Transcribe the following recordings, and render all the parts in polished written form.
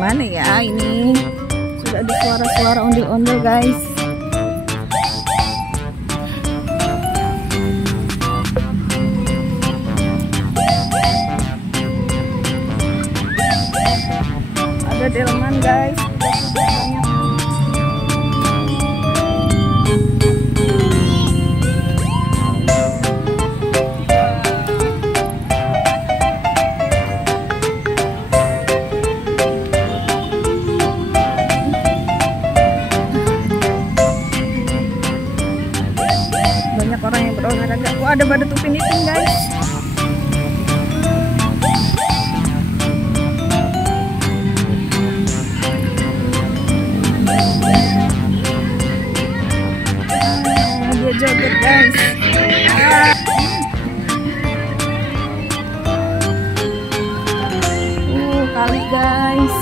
Mana ya ini? Sudah ada suara-suara ondel-ondel guys. Ada delman guys. Banyak orang yang berolahraga. Wah, ada badut upin ipin guys. Dia joget guys. Kali guys,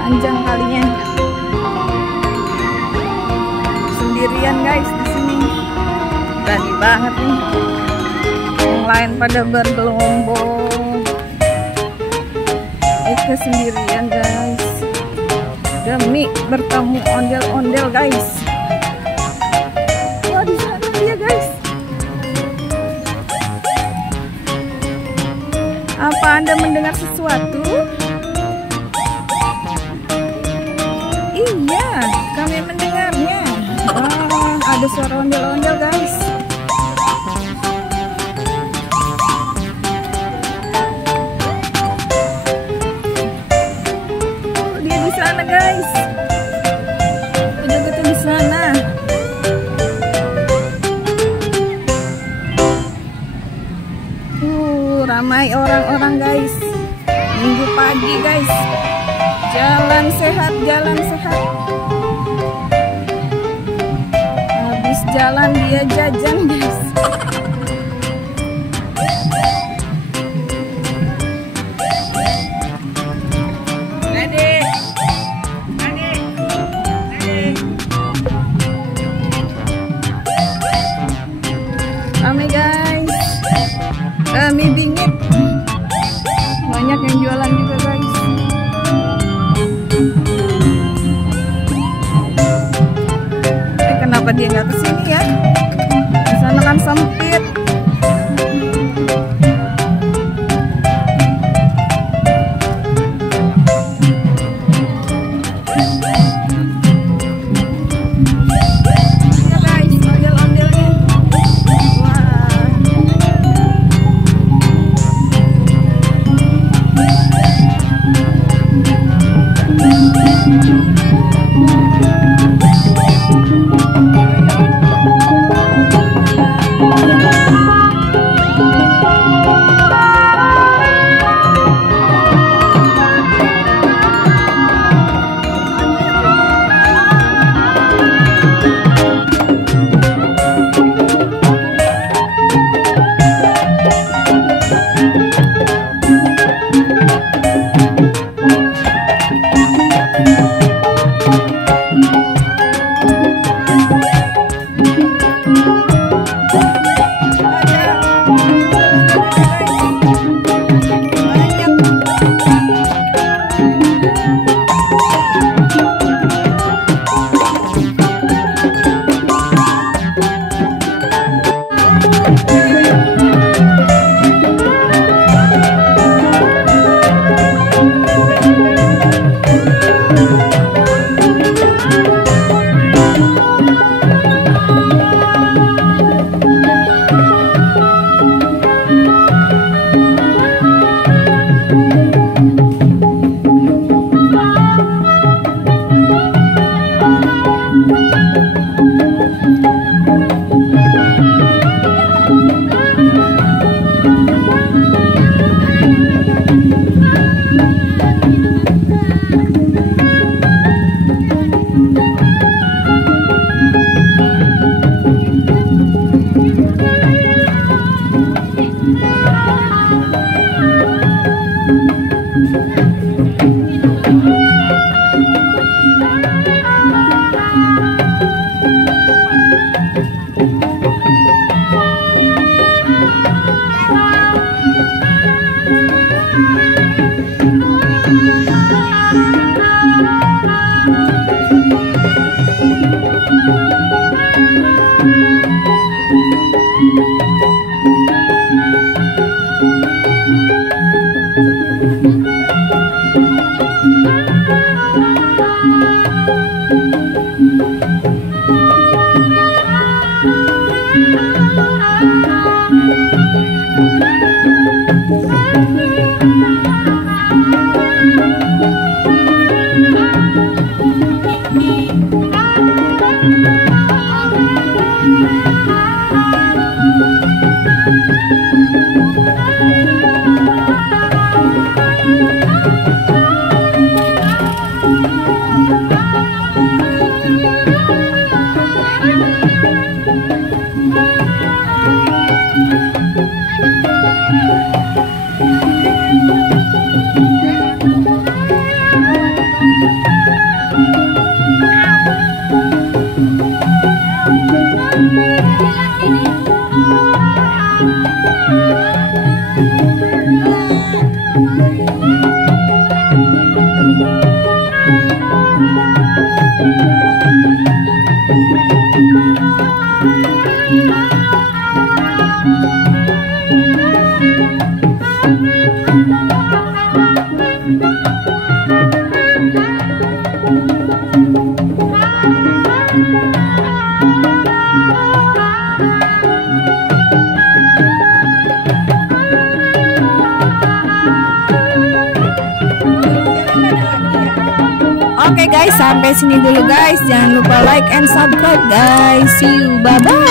panjang kalinya. Sendirian guys di sini. Berani banget nih. Yang lain pada bergelombol. Eka sendirian guys. Demi bertemu ondel-ondel guys. Wah, di sana dia guys. Apa Anda mendengar sesuatu? Iya, kami mendengarnya. Wah, ada suara ondel-ondel guys. Dia di sana guys. Penjaga di sana. Ramai orang-orang guys. Minggu pagi guys. Jalan sehat, jalan sehat. Habis jalan dia jajan guys. Ramai guys. Mie bingit. Banyak yang jualan juga guys. Kenapa dia nggak kesini ya? Di sana kan sempit. Oke guys, sampai sini dulu guys. Jangan lupa like and subscribe guys. See you, bye bye.